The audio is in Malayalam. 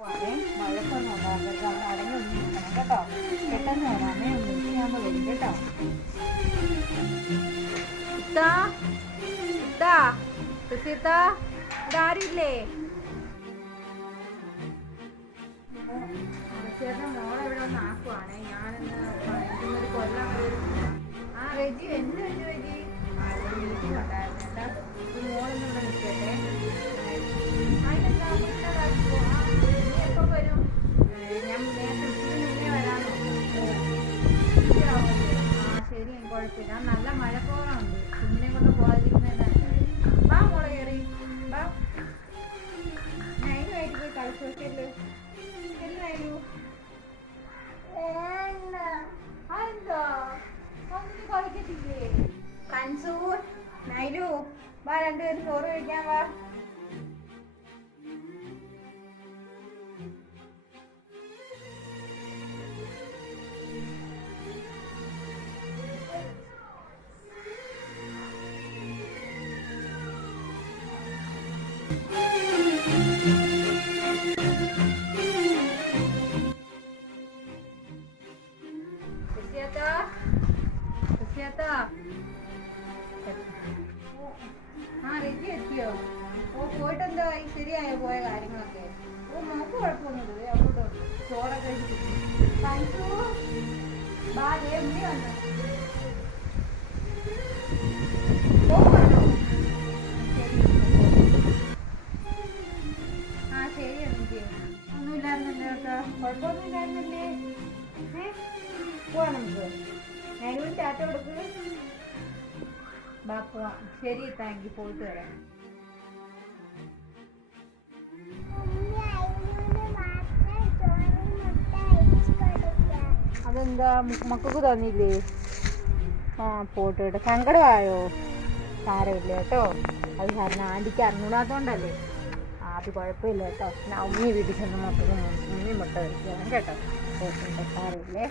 മഴക്കൊന്നും ഉണ്ടാകരുത്, അവിടെ അടങ്ങി ഒന്നിരിക്കണം കേട്ടോ. പെട്ടെന്ന് വരാമേ, ഒന്നിരിക്കുമ്പോൾ വരും കേട്ടോ. ഇത്താ ഇത്താ സുസിത്താ, ഇവിടെ ആരില്ലേ? ചേട്ടൻ മോളെ ഇവിടെ ഒന്ന് ആക്കുവാണേ. ഞാനിന്ന് ഒരു കൊല്ലം റെജി എന്ത് വെച്ചു റെജി? മീറ്റിംഗ് ഉണ്ടായിരുന്നു കേട്ടോ. ഈ മോളൊന്നും ഇവിടെ നിൽക്കട്ടെ. അതിനെന്താ എപ്പോൾ വരും? ഞാൻ നേരത്തെ മുന്നേ വരാമോ? ശരി, കുഴപ്പമില്ല. നല്ല മഴക്കോളുണ്ട്. കുഞ്ഞിനെ കൊണ്ട് പോകാതിരിക്കുന്നതാണ്. വാ മോളെ കയറി വാ. അതിനുമായിട്ട് പോയി കളിച്ചു നോക്കിയല്ലോ. എന്തായാലും അതെന്താ ഒന്നിന് കളിക്കത്തില്ലേ? കൻസു നൈലു വാ, രണ്ടുപേരും ചോറ് കഴിക്കാൻ വാ. റെജി എത്തിയോ? പോയിട്ടെന്തായി? ശരിയായോ പോയ കാര്യങ്ങളൊക്കെ? മോക്ക് കുഴപ്പമൊന്നുമില്ല. അങ്ങോട്ട് ചോറൊക്കെ കഴിച്ചു ഉമ്മി വന്നു. പോകണോ? ശരി എനിക്ക് ഒന്നുമില്ലായിരുന്നല്ലോ കേട്ടോ. കുഴപ്പമൊന്നുമില്ലായിരുന്നല്ലേ? പോവാം നമുക്ക്. ഞാനും ടാറ്റ കൊടുക്ക്. ബാ പോവാം. ശരി, താങ്ക് യു. പോയിട്ട് വരാം. അതെന്താ മക്കൾക്ക് തന്നില്ലേ? പോട്ട് കേട്ടോ. സങ്കടമായോ? സാരമില്ല കേട്ടോ. അത് കാരണം ആൻറ്റിക്ക് അറിഞ്ഞൂടാത്തോണ്ടല്ലേ. അത് കുഴപ്പമില്ല കേട്ടോ. ഞാൻ ഉമ്മി വീട്ടിൽ ചെന്ന് മക്കൾക്ക് ഉമ്മി മുട്ട കഴിക്കണം കേട്ടോ. സാരമില്ലേ.